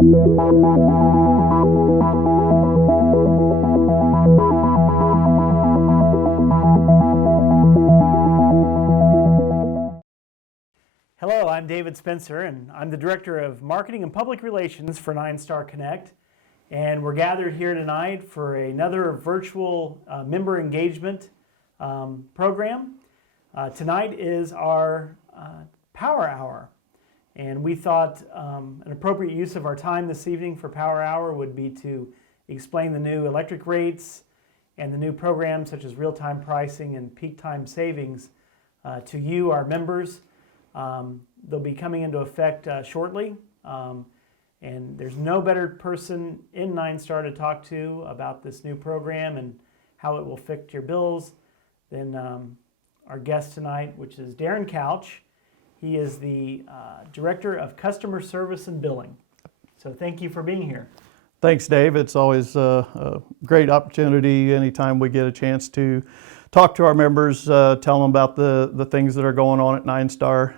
Hello, I'm David Spencer, and I'm the Director of Marketing and Public Relations for NineStar Connect. And we're gathered here tonight for another virtual member engagement program. Tonight is our Power Hour. And we thought an appropriate use of our time this evening for Power Hour would be to explain the new electric rates and the new programs such as real-time pricing and peak time savings to you, our members. They'll be coming into effect shortly, and there's no better person in NineStar to talk to about this new program and how it will affect your bills than our guest tonight, which is Darren Couch. He is the Director of Customer Service and Billing. So thank you for being here. Thanks, Dave. It's always a great opportunity anytime we get a chance to talk to our members, tell them about the things that are going on at NineStar.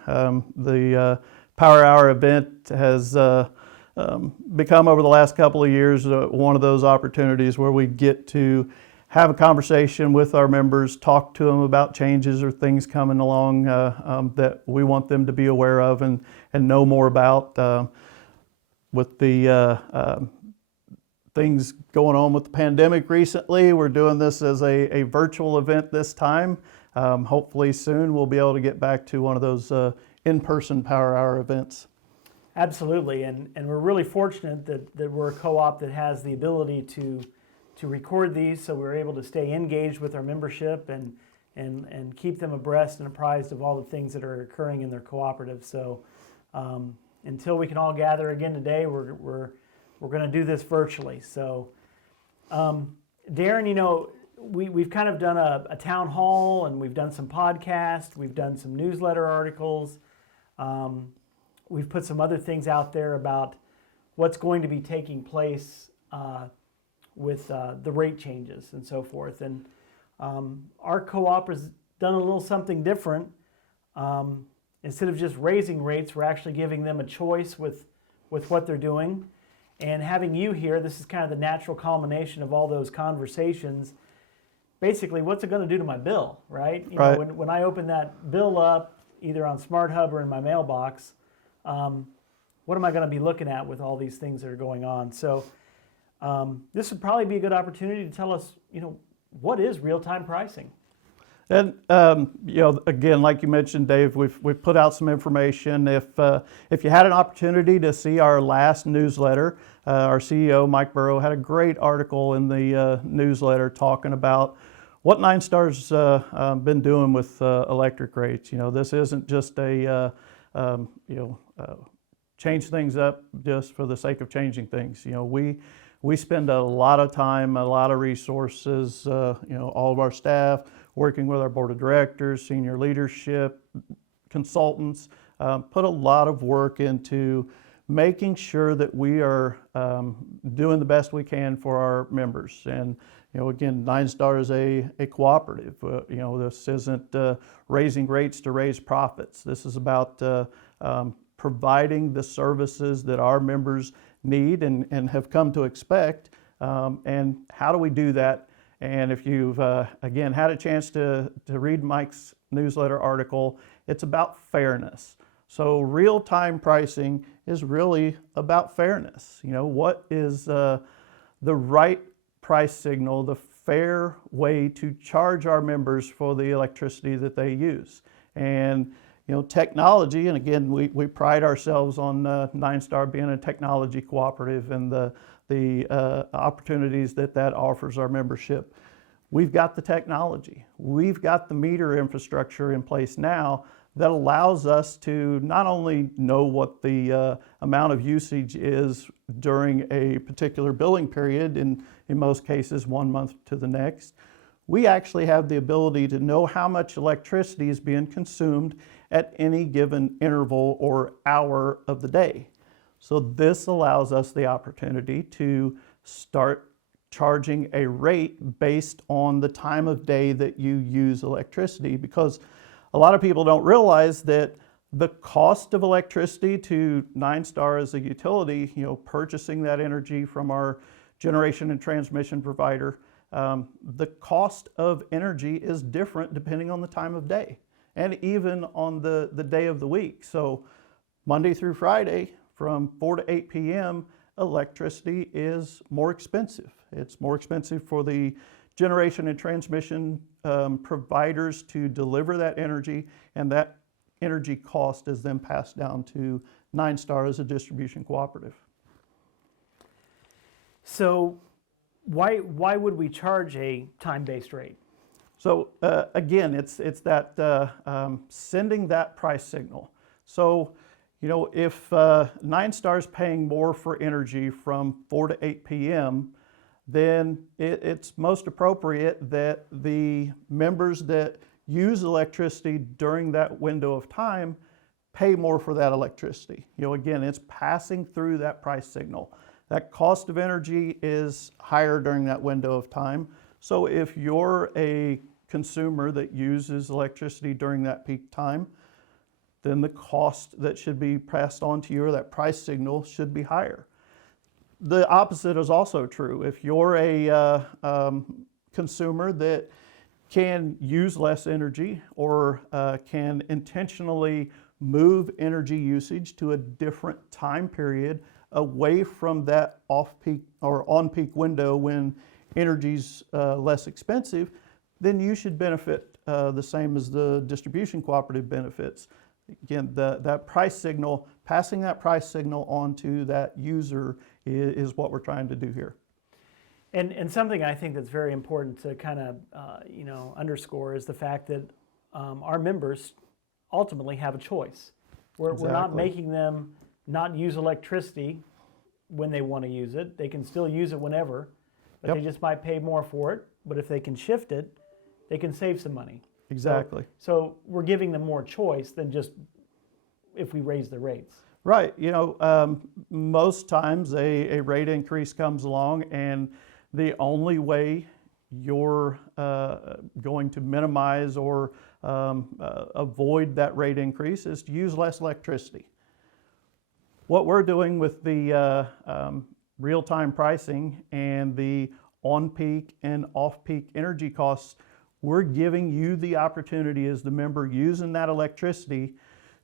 The Power Hour event has become, over the last couple of years, one of those opportunities where we get to have a conversation with our members, talk to them about changes or things coming along that we want them to be aware of and know more about. With the things going on with the pandemic recently, we're doing this as a virtual event this time. Hopefully soon we'll be able to get back to one of those in-person Power Hour events. Absolutely, and we're really fortunate that we're a co-op that has the ability to record these, so we're able to stay engaged with our membership and keep them abreast and apprised of all the things that are occurring in their cooperative. So until we can all gather again today, we're going to do this virtually. So Darren, you know, we've kind of done a town hall, and we've done some podcasts, we've done some newsletter articles, we've put some other things out there about what's going to be taking place with the rate changes and so forth. And our co-op has done a little something different. Instead of just raising rates, we're actually giving them a choice with what they're doing. And having you here, this is kind of the natural culmination of all those conversations. Basically, what's it going to do to my bill, right? You know, when I open that bill up, either on SmartHub or in my mailbox, what am I going to be looking at with all these things that are going on? So this would probably be a good opportunity to tell us, you know, what is real-time pricing? And you know, again, like you mentioned, Dave, we've put out some information. If you had an opportunity to see our last newsletter, our CEO Mike Burrow had a great article in the newsletter talking about what NineStar's been doing with electric rates. You know, this isn't just a change things up just for the sake of changing things. You know, we spend a lot of time, a lot of resources, you know, all of our staff, working with our board of directors, senior leadership, consultants, put a lot of work into making sure that we are doing the best we can for our members. And, you know, again, NineStar is a cooperative. You know, this isn't raising rates to raise profits. This is about providing the services that our members need and have come to expect. And how do we do that? And if you've, again, had a chance to read Mike's newsletter article, it's about fairness. So real-time pricing is really about fairness. You know, what is the right price signal, the fair way to charge our members for the electricity that they use? And, you know, technology, and again, we pride ourselves on NineStar being a technology cooperative and the opportunities that offers our membership. We've got the technology. We've got the meter infrastructure in place now that allows us to not only know what the amount of usage is during a particular billing period, in most cases 1 month to the next, we actually have the ability to know how much electricity is being consumed at any given interval or hour of the day. So this allows us the opportunity to start charging a rate based on the time of day that you use electricity, because a lot of people don't realize that The cost of electricity to NineStar as a utility, purchasing that energy from our generation and transmission provider, the cost of energy is different depending on the time of day and even on the day of the week. So Monday through Friday from 4 to 8 p.m., electricity is more expensive. It's more expensive for the generation and transmission providers to deliver that energy, and that energy cost is then passed down to NineStar as a distribution cooperative. So why would we charge a time-based rate? So again, it's that sending that price signal. So if NineStar is paying more for energy from 4 to 8 p.m., then it's most appropriate that the members that use electricity during that window of time pay more for that electricity. Again, it's passing through that price signal. That cost of energy is higher during that window of time. So if you're a consumer that uses electricity during that peak time, then the cost that should be passed on to you, or that price signal, should be higher. The opposite is also true. If you're a consumer that can use less energy or can intentionally move energy usage to a different time period away from that off-peak or on-peak window when energy's less expensive, then you should benefit the same as the distribution cooperative benefits. Again, that price signal, passing that price signal on to that user is what we're trying to do here. And something I think that's very important to kind of underscore is the fact that our members ultimately have a choice. We're not making them not use electricity when they want to use it. They can still use it whenever, but they just might pay more for it. But if they can shift it, they can save some money. Exactly. So we're giving them more choice than just if we raise the rates. Right. Most times a rate increase comes along, and the only way you're going to minimize or avoid that rate increase is to use less electricity. What we're doing with the real-time pricing and the on-peak and off-peak energy costs, we're giving you the opportunity as the member using that electricity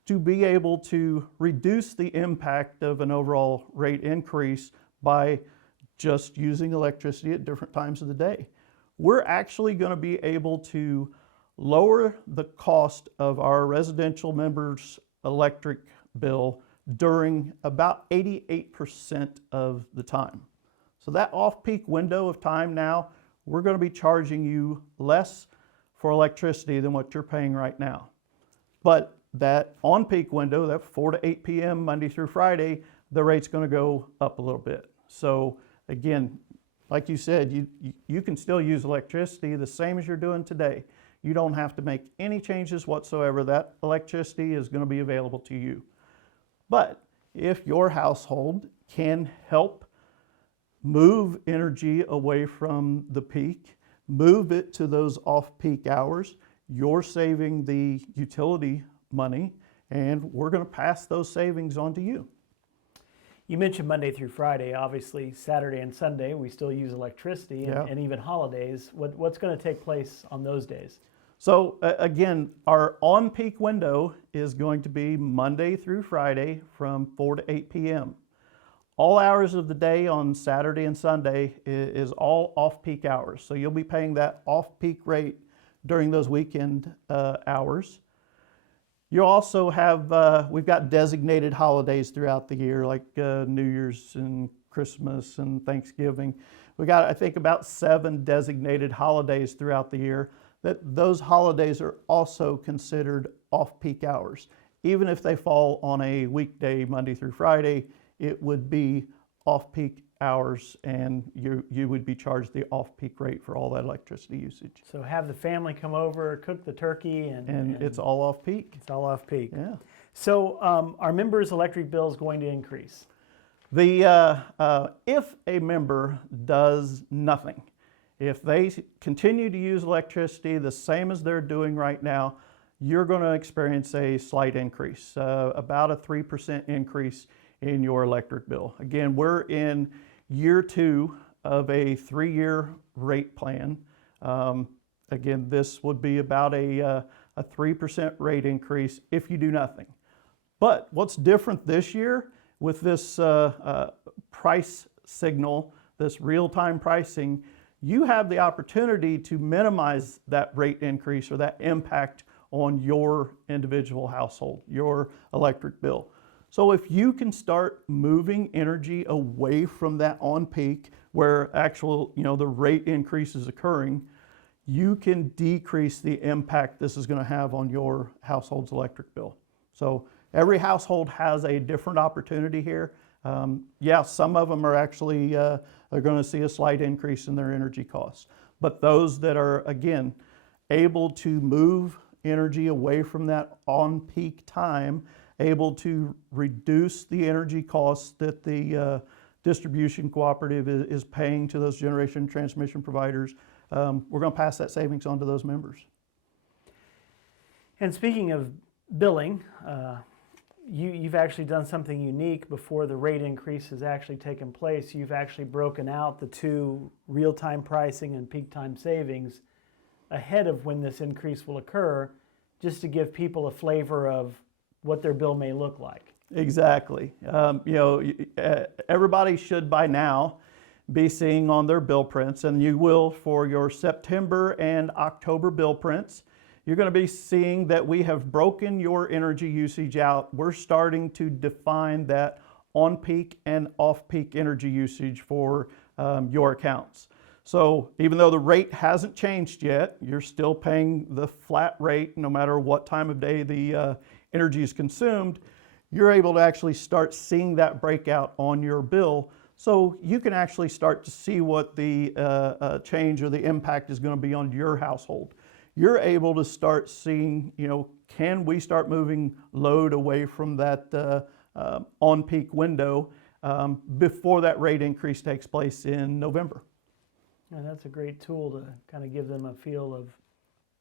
to be able to reduce the impact of an overall rate increase by just using electricity at different times of the day. We're actually going to be able to lower the cost of our residential members' electric bill during about 88% of the time. So that off-peak window of time now, we're going to be charging you less for electricity than what you're paying right now. But that on-peak window, that 4 to 8 p.m. Monday through Friday, the rate's going to go up a little bit. So again, like you said, you can still use electricity the same as you're doing today. You don't have to make any changes whatsoever. That electricity is going to be available to you. But if your household can help move energy away from the peak, move it to those off-peak hours, you're saving the utility money, and we're going to pass those savings on to you. You mentioned Monday through Friday. Obviously, Saturday and Sunday, we still use electricity, and even holidays. What's going to take place on those days? So again, our on-peak window is going to be Monday through Friday from 4 to 8 p.m. All hours of the day on Saturday and Sunday is all off-peak hours. So you'll be paying that off-peak rate during those weekend hours. You also have, we've got designated holidays throughout the year, like New Year's and Christmas and Thanksgiving. We got, I think, about 7 designated holidays throughout the year. Those holidays are also considered off-peak hours. Even if they fall on a weekday, Monday through Friday, it would be off-peak hours, and you would be charged the off-peak rate for all that electricity usage. So have the family come over, cook the turkey, and it's all off-peak. It's all off-peak. Yeah. So our members' electric bill is going to increase. If a member does nothing, if they continue to use electricity the same as they're doing right now, you're going to experience a slight increase, about a 3% increase in your electric bill. Again, we're in year 2 of a 3-year rate plan. Again, this would be about a 3% rate increase if you do nothing. But what's different this year with this price signal, this real-time pricing, you have the opportunity to minimize that rate increase or that impact on your individual household, your electric bill. So if you can start moving energy away from that on peak where actual, the rate increase is occurring, you can decrease the impact this is going to have on your household's electric bill. So every household has a different opportunity here. Yeah, some of them are actually are going to see a slight increase in their energy costs. But those that are, again, able to move energy away from that on-peak time, able to reduce the energy costs that the distribution cooperative is paying to those generation and transmission providers, we're going to pass that savings on to those members. And speaking of billing, you've actually done something unique before the rate increase has actually taken place. You've actually broken out the 2 real-time pricing and peak time savings ahead of when this increase will occur, just to give people a flavor of what their bill may look like. Exactly. Everybody should by now be seeing on their bill prints, and you will for your September and October bill prints. You're going to be seeing that we have broken your energy usage out. We're starting to define that on-peak and off-peak energy usage for your accounts. So even though the rate hasn't changed yet, you're still paying the flat rate no matter what time of day the energy is consumed. You're able to actually start seeing that breakout on your bill, so you can actually start to see what the change or the impact is going to be on your household. You're able to start seeing, can we start moving load away from that on-peak window before that rate increase takes place in November. And that's a great tool to kind of give them a feel of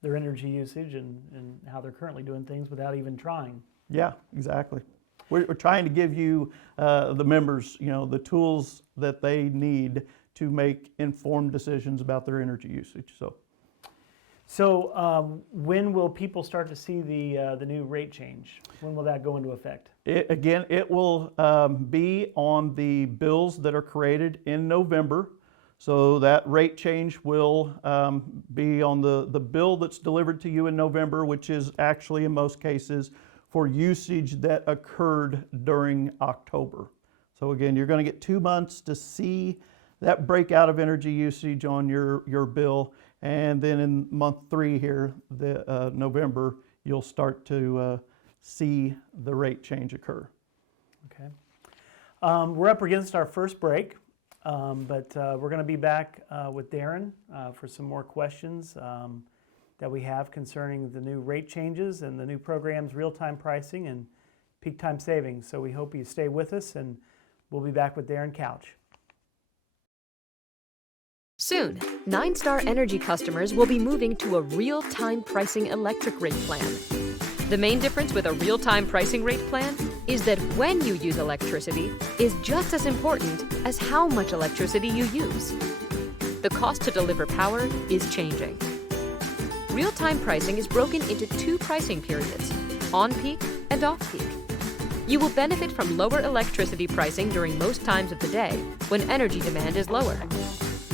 their energy usage and how they're currently doing things without even trying. Yeah, exactly. We're trying to give you, the members, the tools that they need to make informed decisions about their energy usage. So when will people start to see the new rate change? When will that go into effect? It will be on the bills that are created in November. So that rate change will be on the bill that's delivered to you in November, which is actually in most cases for usage that occurred during October. So again, you're going to get 2 months to see that breakout of energy usage on your bill. And then in month 3 here, November, you'll start to see the rate change occur. Okay. We're up against our first break, but we're going to be back with Darren for some more questions that we have concerning the new rate changes and the new program's real-time pricing and peak time savings. So we hope you stay with us, and we'll be back with Darren Couch. Soon, NineStar Energy customers will be moving to a real-time pricing electric rate plan. The main difference with a real-time pricing rate plan is that when you use electricity is just as important as how much electricity you use. The cost to deliver power is changing. Real-time pricing is broken into 2 pricing periods, on-peak and off-peak. You will benefit from lower electricity pricing during most times of the day when energy demand is lower.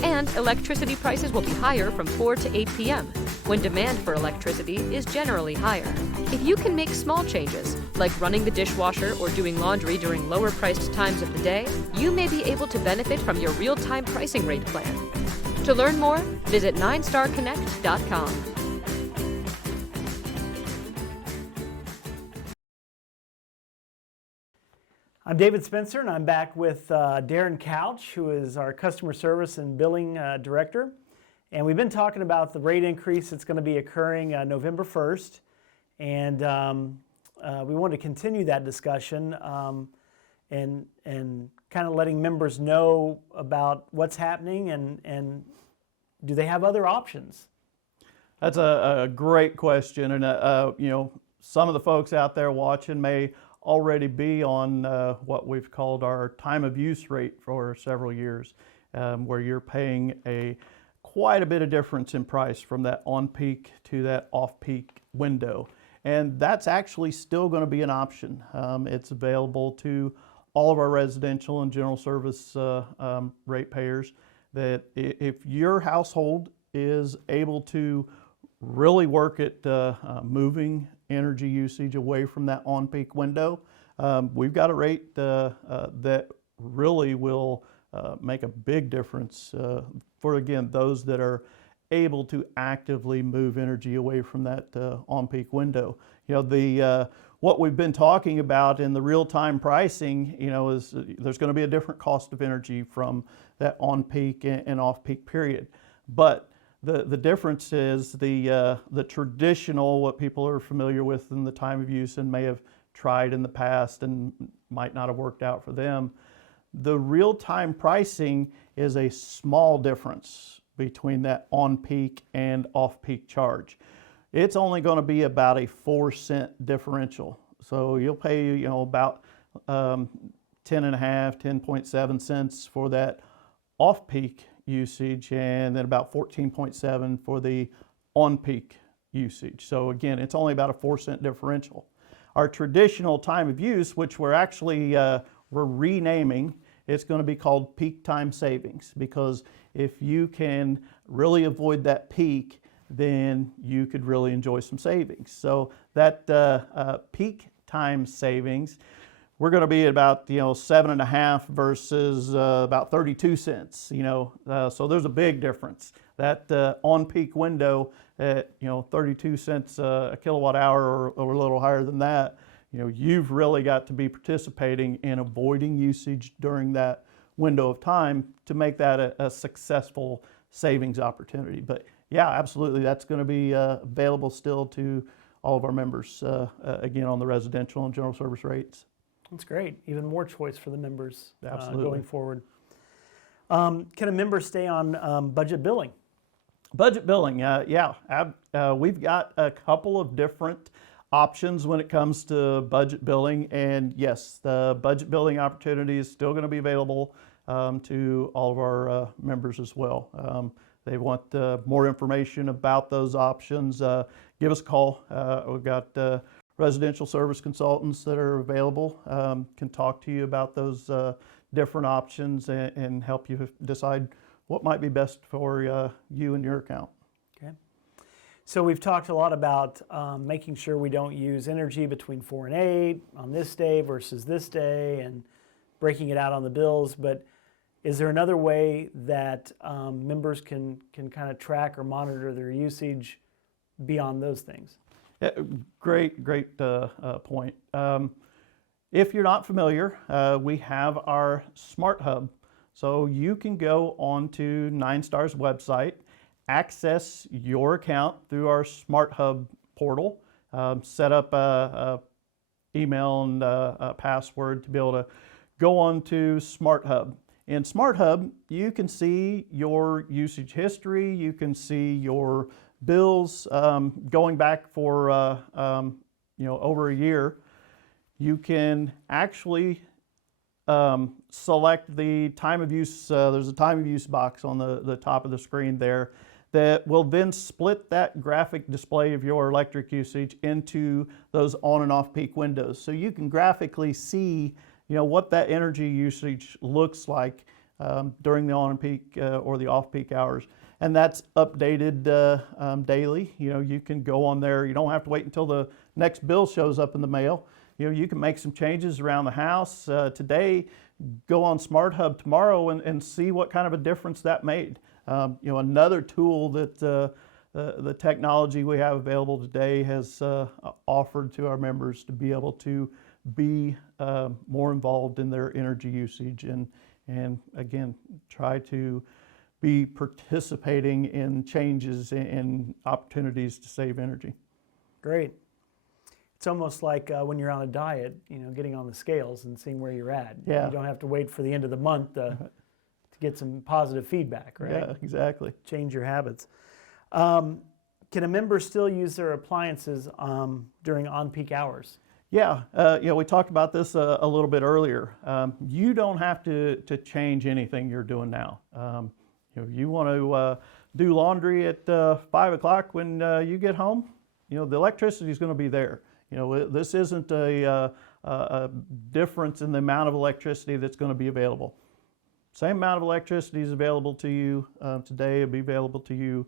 And electricity prices will be higher from 4 to 8 p.m., when demand for electricity is generally higher. If you can make small changes, like running the dishwasher or doing laundry during lower-priced times of the day, you may be able to benefit from your real-time pricing rate plan. To learn more, visit NineStarConnect.com. I'm David Spencer, and I'm back with Darren Couch, who is our Customer Service and Billing Director. And we've been talking about the rate increase that's going to be occurring November 1st. And we want to continue that discussion and kind of letting members know about what's happening and do they have other options? That's a great question, and you know, some of the folks out there watching may already be on what we've called our time of use rate for several years, where you're paying quite a bit of difference in price from that on-peak to that off-peak window. And that's actually still going to be an option. It's available to all of our residential and general service ratepayers, that if your household is able to really work at moving energy usage away from that on-peak window, we've got a rate that really will make a big difference for, again, those that are able to actively move energy away from that on-peak window. You know, what we've been talking about in the real-time pricing, you know, is there's going to be a different cost of energy from that on-peak and off-peak period. But the difference is the traditional, what people are familiar with in the time of use and may have tried in the past and might not have worked out for them. The real-time pricing is a small difference between that on-peak and off-peak charge. It's only going to be about a 4-cent differential. So you'll pay, you know, about 10.7 cents for that off-peak usage, and then about 14.7 for the on-peak usage. So again, it's only about a 4-cent differential. Our traditional time of use, which we're actually we're renaming, it's going to be called peak time savings, because if you can really avoid that peak, then you could really enjoy some savings. So that peak time savings, we're going to be at about, you know, 7.5 versus about 32 cents. You know, so there's a big difference. That on-peak window at, you know, 32 cents a kilowatt hour or a little higher than that, you know, you've really got to be participating in avoiding usage during that window of time to make that a successful savings opportunity. But yeah, absolutely, that's going to be available still to all of our members, again, on the residential and general service rates. That's great. Even more choice for the members Absolutely. going forward. Can a member stay on budget billing? Budget billing, yeah. We've got a couple of different options when it comes to budget billing, and yes, the budget billing opportunity is still going to be available to all of our members as well. They want more information about those options, give us a call. We've got residential service consultants that are available, can talk to you about those different options and help you decide what might be best for you and your account. Okay. So we've talked a lot about making sure we don't use energy between 4 and 8 on this day versus this day, and breaking it out on the bills. But is there another way that members can kind of track or monitor their usage beyond those things? Yeah, great point. If you're not familiar, we have our Smart Hub. So you can go onto NineStar's website, access your account through our Smart Hub portal, set up a email and a password to be able to go on to Smart Hub. In Smart Hub, you can see your usage history, you can see your bills going back for you know, over a year. You can actually select the time of use. There's a time of use box on the top of the screen there that will then split that graphic display of your electric usage into those on and off peak windows. So you can graphically see, you know, what that energy usage looks like during the on and peak or the off peak hours. And that's updated daily. You know, you can go on there. You don't have to wait until the next bill shows up in the mail. You know, you can make some changes around the house today, go on Smart Hub tomorrow and see what kind of a difference that made. You know, another tool that the technology we have available today has offered to our members to be able to be more involved in their energy usage and again, try to be participating in changes and opportunities to save energy. Great. It's almost like when you're on a diet, you know, getting on the scales and seeing where you're at. Yeah. You don't have to wait for the end of the month to get some positive feedback, right? Yeah, exactly. Change your habits. can a member still use their appliances during on-peak hours? Yeah, we talked about this a little bit earlier. You don't have to change anything you're doing now. You want to do laundry at 5 o'clock when you get home, the electricity is going to be there. This isn't a difference in the amount of electricity that's going to be available. Same amount of electricity is available to you today, it'll be available to you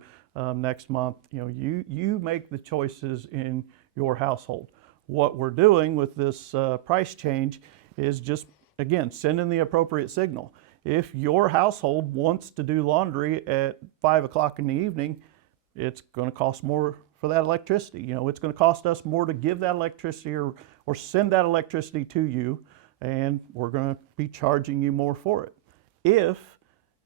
next month. You make the choices in your household. What we're doing with this price change is just, again, sending the appropriate signal. If your household wants to do laundry at 5 o'clock in the evening, it's going to cost more for that electricity. It's going to cost us more to give that electricity or send that electricity to you, and we're going to be charging you more for it. If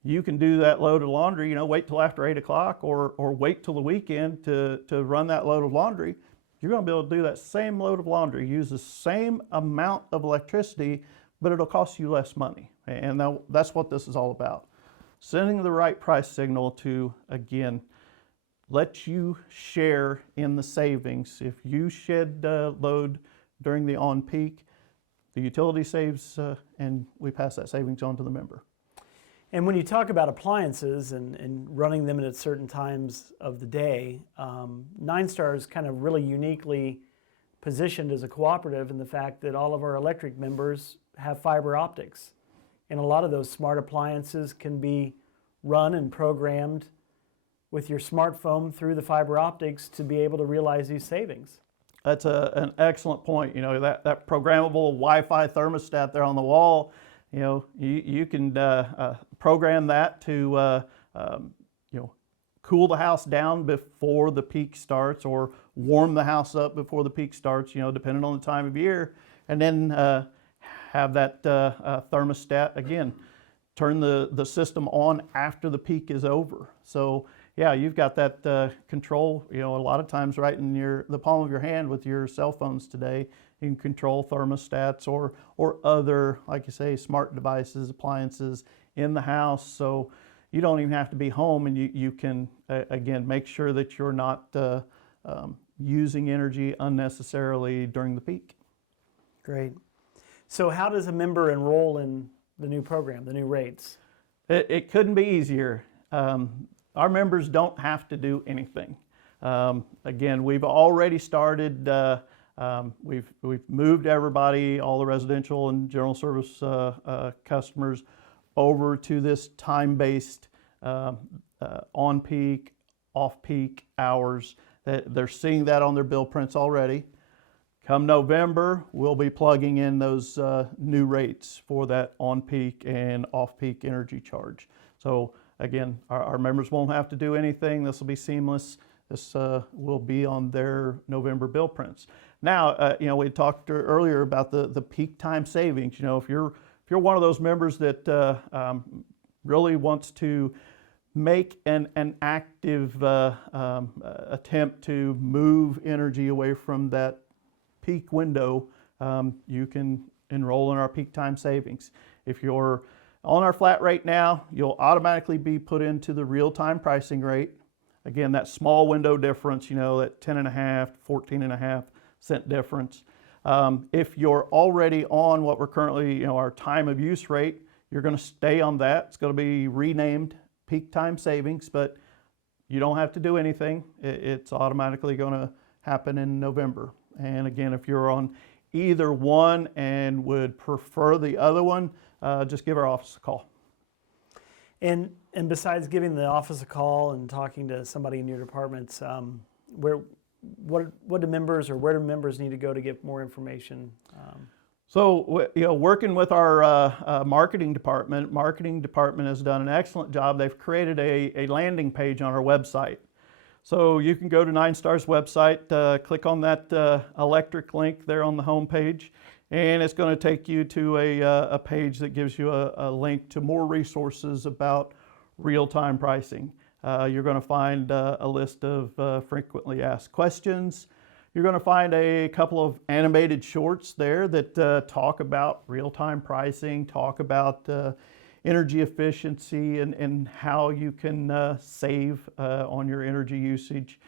you can do that load of laundry, wait till after 8 o'clock or wait till the weekend to run that load of laundry, you're going to be able to do that same load of laundry, use the same amount of electricity, but it'll cost you less money. And that's what this is all about. Sending the right price signal to, again, let you share in the savings. If you shed load during the on-peak, the utility saves, and we pass that savings on to the member. And when you talk about appliances and running them at certain times of the day, NineStar is kind of really uniquely positioned as a cooperative in the fact that all of our electric members have fiber optics. And a lot of those smart appliances can be run and programmed with your smartphone through the fiber optics to be able to realize these savings. That's an excellent point. That programmable Wi-Fi thermostat there on the wall, you can program that to cool the house down before the peak starts or warm the house up before the peak starts, depending on the time of year. And then have that thermostat, again, turn the system on after the peak is over. So yeah, you've got that control, a lot of times right in the palm of your hand with your cell phones today. You can control thermostats or other, like you say, smart devices, appliances in the house. So you don't even have to be home, and you can, again, make sure that you're not using energy unnecessarily during the peak. Great. So how does a member enroll in the new program, the new rates? It couldn't be easier. Our members don't have to do anything. Again, we've already started, we've moved everybody, all the residential and general service customers over to this time-based on-peak, off-peak hours. They're seeing that on their bill prints already. Come November, we'll be plugging in those new rates for that on-peak and off-peak energy charge. So again, our members won't have to do anything. This will be seamless. This will be on their November bill prints. Now, we talked earlier about the peak time savings. If you're one of those members that really wants to make an active attempt to move energy away from that peak window, you can enroll in our peak time savings. If you're on our flat rate now, you'll automatically be put into the real-time pricing rate. Again, that small window difference, that 10.5, 14.5 cent difference. If you're already on what we're currently, our time of use rate, you're going to stay on that. It's going to be renamed peak time savings, but you don't have to do anything. It's automatically going to happen in November. And again, if you're on either one and would prefer the other one, just give our office a call. And besides giving the office a call and talking to somebody in your departments, what do members or where do members need to go to get more information? So, working with our marketing department has done an excellent job. They've created a landing page on our website. So you can go to NineStar's website, click on that electric link there on the home page, and it's going to take you to a page that gives you a link to more resources about real-time pricing. You're going to find a list of frequently asked questions. You're going to find a couple of animated shorts there that talk about real-time pricing, talk about energy efficiency and how you can save on your energy usage.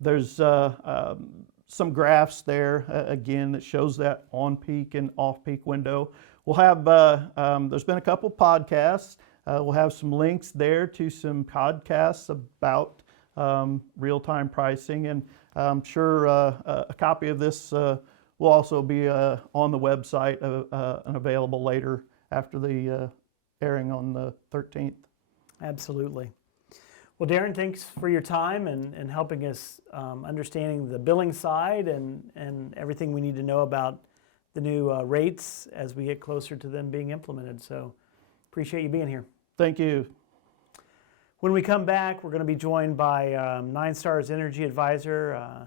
There's some graphs there, again, that shows that on-peak and off-peak window. We'll have, there's been a couple podcasts. We'll have some links there to some podcasts about real-time pricing, and I'm sure a copy of this will also be on the website and available later after the airing on the 13th. Absolutely. Well, Darren, thanks for your time and helping us understanding the billing side and everything we need to know about the new rates as we get closer to them being implemented. So appreciate you being here. Thank you. When we come back, we're going to be joined by NineStar's energy advisor,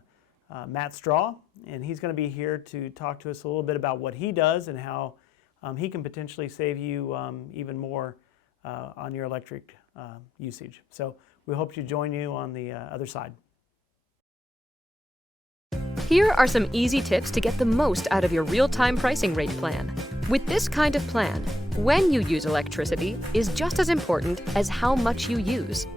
Matt Straw, and he's going to be here to talk to us a little bit about what he does and how he can potentially save you even more on your electric usage. So we hope to join you on the other side. Here are some easy tips to get the most out of your real-time pricing rate plan. With this kind of plan, when you use electricity is just as important as how much you use.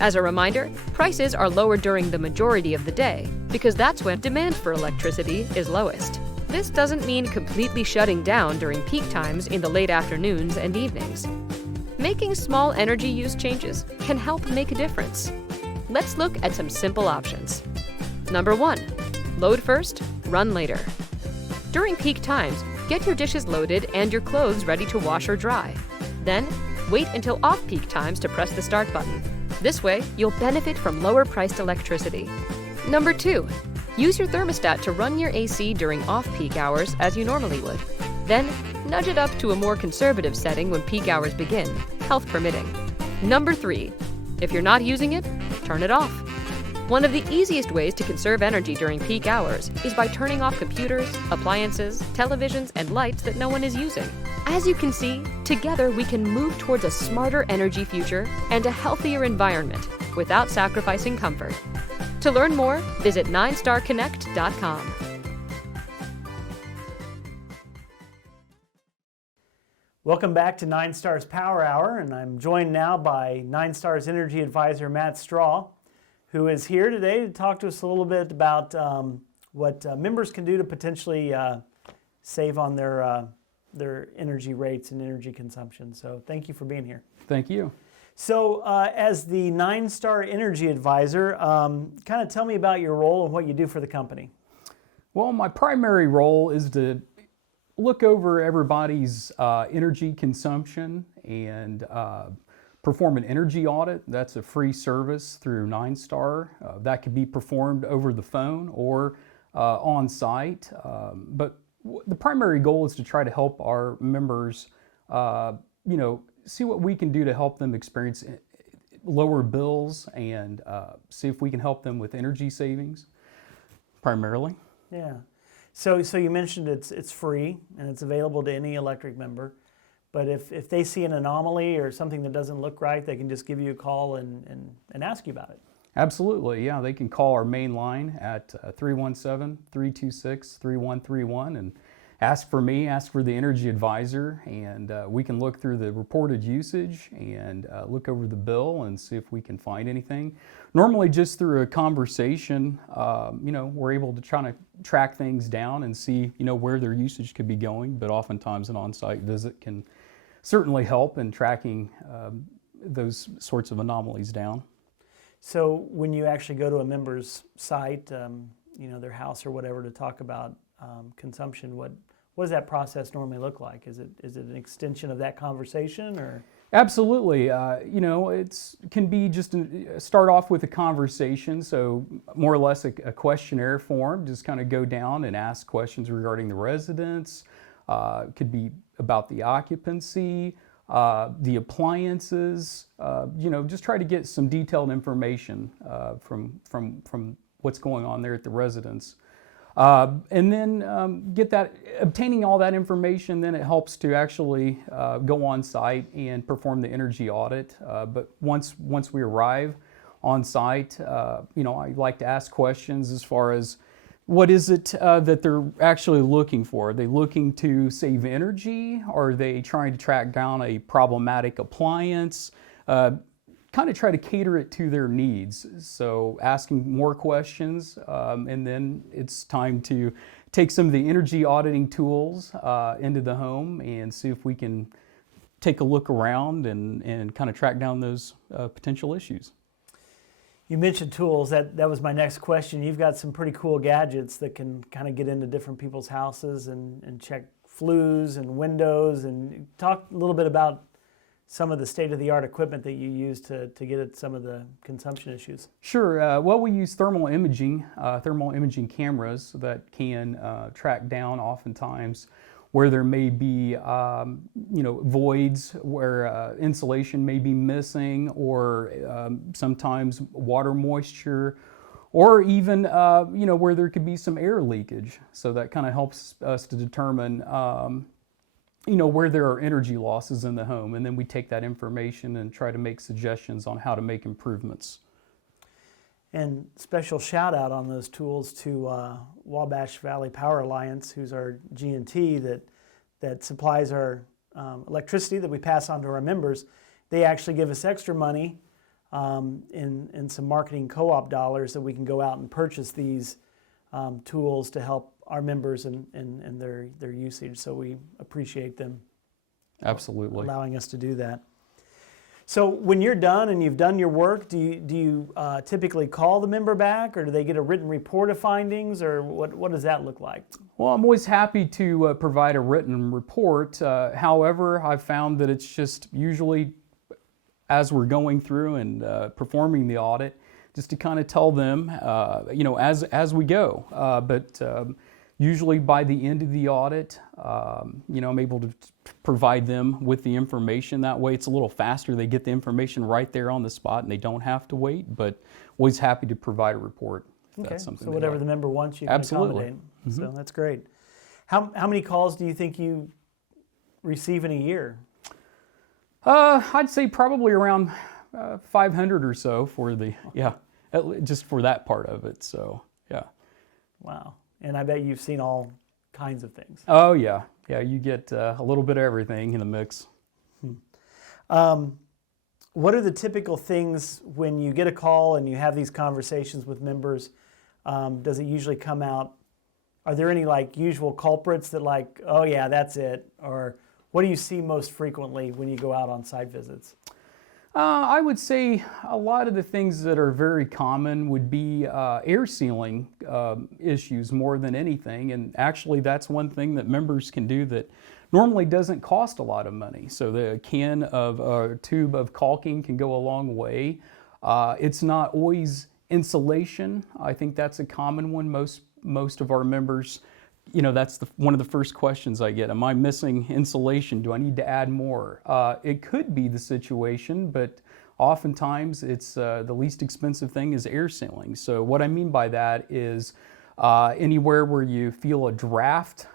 As a reminder, prices are lower during the majority of the day because that's when demand for electricity is lowest. This doesn't mean completely shutting down during peak times in the late afternoons and evenings. Making small energy use changes can help make a difference. Let's look at some simple options. Number 1. Load first, run later. During peak times, get your dishes loaded and your clothes ready to wash or dry. Then, wait until off-peak times to press the start button. This way, you'll benefit from lower-priced electricity. Number 2. Use your thermostat to run your AC during off-peak hours as you normally would. Then, nudge it up to a more conservative setting when peak hours begin, health permitting. Number 3. If you're not using it, turn it off. One of the easiest ways to conserve energy during peak hours is by turning off computers, appliances, televisions, and lights that no one is using. As you can see, together we can move towards a smarter energy future and a healthier environment without sacrificing comfort. To learn more, visit NineStarConnect.com. Welcome back to NineStar's Power Hour, and I'm joined now by NineStar's energy advisor, Matt Straw, who is here today to talk to us a little bit about what members can do to potentially save on their energy rates and energy consumption. So thank you for being here. Thank you. So as the NineStar energy advisor, kind of tell me about your role and what you do for the company. Well, my primary role is to look over everybody's energy consumption and perform an energy audit. That's a free service through NineStar. That could be performed over the phone or on site. But the primary goal is to try to help our members, see what we can do to help them experience lower bills and see if we can help them with energy savings, primarily. Yeah. So you mentioned it's free and it's available to any electric member. But if they see an anomaly or something that doesn't look right, they can just give you a call and ask you about it. Absolutely, yeah. They can call our main line at 317-326-3131 and ask for me, ask for the energy advisor, and we can look through the reported usage and look over the bill and see if we can find anything. Normally just through a conversation, we're able to try to track things down and see, where their usage could be going, but oftentimes an on-site visit can certainly help in tracking those sorts of anomalies down. So when you actually go to a member's site, their house or whatever, to talk about consumption, what does that process normally look like? Is it an extension of that conversation, or? Absolutely. Can be just start off with a conversation, so more or less a questionnaire form, just kind of go down and ask questions regarding the residence. Could be about the occupancy, the appliances, just try to get some detailed information from what's going on there at the residence. And then obtaining all that information, then it helps to actually go on site and perform the energy audit. But once we arrive on site, I like to ask questions as far as what is it that they're actually looking for? Are they looking to save energy? Are they trying to track down a problematic appliance? kind of try to cater it to their needs. So asking more questions, and then it's time to take some of the energy auditing tools into the home and see if we can take a look around and kind of track down those potential issues. You mentioned tools. That was my next question. You've got some pretty cool gadgets that can kind of get into different people's houses and check flues and windows, and talk a little bit about some of the state-of-the-art equipment that you use to get at some of the consumption issues. Sure. Well, we use thermal imaging cameras that can track down oftentimes where there may be voids where insulation may be missing, or sometimes water moisture, or even where there could be some air leakage. So that kind of helps us to determine where there are energy losses in the home, and then we take that information and try to make suggestions on how to make improvements. And special shout out on those tools to Wabash Valley Power Alliance, who's our G&T that supplies our electricity that we pass on to our members. They actually give us extra money in some marketing co-op dollars that we can go out and purchase these tools to help our members and their usage. So we appreciate them Absolutely. allowing us to do that. So when you're done and you've done your work, do you typically call the member back, or do they get a written report of findings, or what does that look like? Well, I'm always happy to provide a written report. However, I've found that it's just usually as we're going through and performing the audit, just to kind of tell them, as we go. But usually by the end of the audit, I'm able to provide them with the information. That way it's a little faster. They get the information right there on the spot and they don't have to wait, but always happy to provide a report. If that's something so whatever the member wants, you can accommodate. Mm-hmm. So that's great. How many calls do you think you receive in a year? I'd say probably around 500 or so for just for that part of it. So, yeah. Wow. And I bet you've seen all kinds of things. Oh, yeah. Yeah, you get a little bit of everything in the mix. What are the typical things when you get a call and you have these conversations with members? Does it usually come out? Are there any usual culprits that oh yeah, that's it? Or what do you see most frequently when you go out on site visits? I would say a lot of the things that are very common would be air sealing issues more than anything. And actually that's one thing that members can do that normally doesn't cost a lot of money. So the tube of caulking can go a long way. It's not always insulation. I think that's a common one. Most of our members, that's one of the first questions I get. Am I missing insulation? Do I need to add more? It could be the situation, but oftentimes it's the least expensive thing is air sealing. So what I mean by that is anywhere where you feel a draft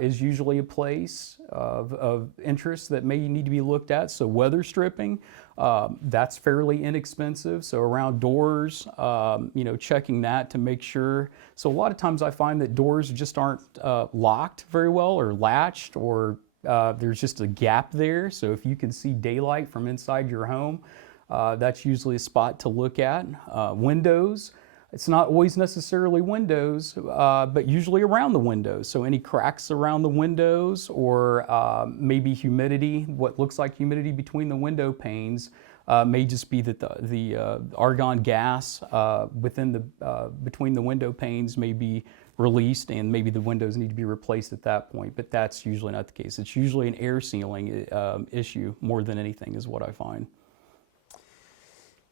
is usually a place of interest that may need to be looked at. So weather stripping, that's fairly inexpensive. So around doors, checking that to make sure. So a lot of times I find that doors just aren't locked very well or latched, or there's just a gap there. So if you can see daylight from inside your home, that's usually a spot to look at. Windows. It's not always necessarily windows, but usually around the windows. So any cracks around the windows, or maybe humidity, what looks like humidity between the window panes, may just be that the argon gas between the window panes may be released, and maybe the windows need to be replaced at that point. But that's usually not the case. It's usually an air sealing issue more than anything, is what I find.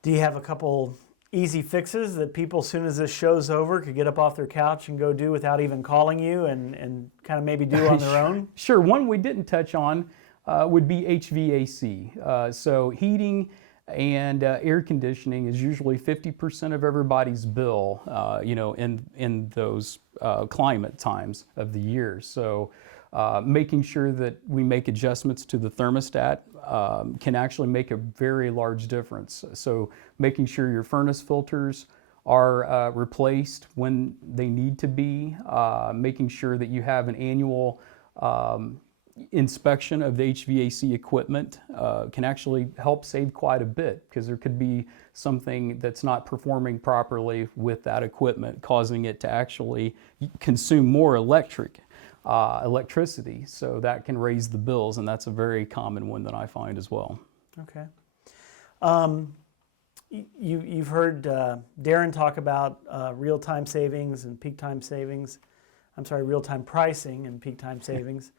Do you have a couple easy fixes that people, as soon as this show's over, could get up off their couch and go do without even calling you, and kind of maybe do on their own? Sure. One we didn't touch on would be HVAC. So heating and air conditioning is usually 50% of everybody's bill, in those climate times of the year. So making sure that we make adjustments to the thermostat can actually make a very large difference. So making sure your furnace filters are replaced when they need to be, making sure that you have an annual inspection of the HVAC equipment can actually help save quite a bit, because there could be something that's not performing properly with that equipment, causing it to actually consume more electricity. So that can raise the bills, and that's a very common one that I find as well. Okay. You've heard Darren talk about real-time savings and peak time savings. I'm sorry, real-time pricing and peak time savings.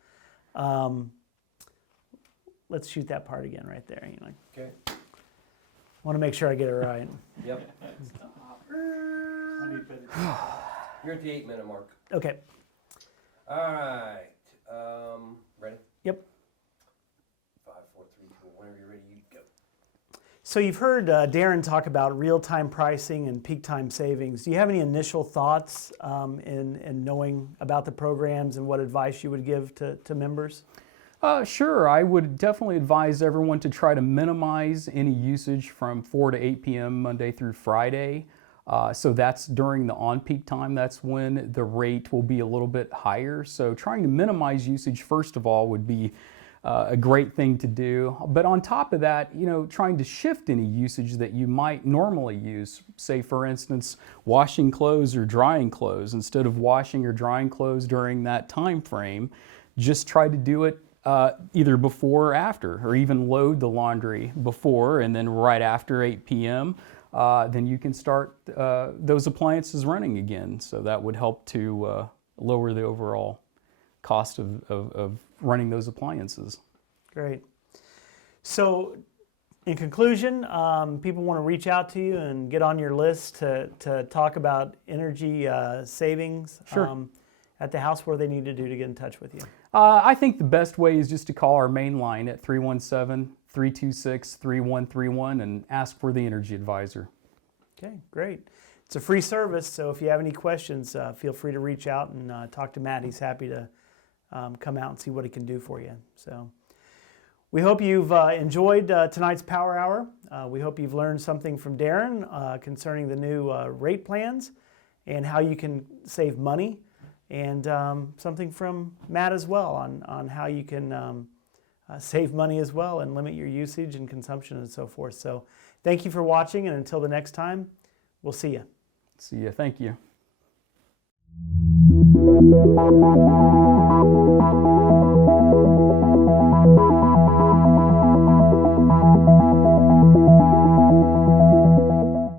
Let's shoot that part again right there. You know. Okay. Want to make sure I get it right. Yep. You're at the 8-minute mark. Okay. All right. Ready? Yep. 5, 4, 3, 2. Whenever you're ready, you go. So you've heard Darren talk about real-time pricing and peak time savings. Do you have any initial thoughts in knowing about the programs and what advice you would give to members? Sure, I would definitely advise everyone to try to minimize any usage from 4 to 8 p.m. Monday through Friday. So that's during the on-peak time. That's when the rate will be a little bit higher. So trying to minimize usage, first of all, would be a great thing to do. But on top of that, you know, trying to shift any usage that you might normally use. Say, for instance, washing clothes or drying clothes. Instead of washing or drying clothes during that time frame, just try to do it either before or after, or even load the laundry before and then right after 8 p.m. Then you can start those appliances running again. So that would help to lower the overall cost of running those appliances. Great. So in conclusion, people want to reach out to you and get on your list to talk about energy savings. Sure. At the house. What do they need to do to get in touch with you? I think the best way is just to call our main line at 317-326-3131 and ask for the energy advisor. Okay, great. It's a free service, so if you have any questions, feel free to reach out and talk to Matt. He's happy to come out and see what he can do for you. So we hope you've enjoyed tonight's Power Hour. We hope you've learned something from Darren concerning the new rate plans and how you can save money, and something from Matt as well on how you can save money as well and limit your usage and consumption and so forth. So thank you for watching, and until the next time, we'll see you. See ya. Thank you.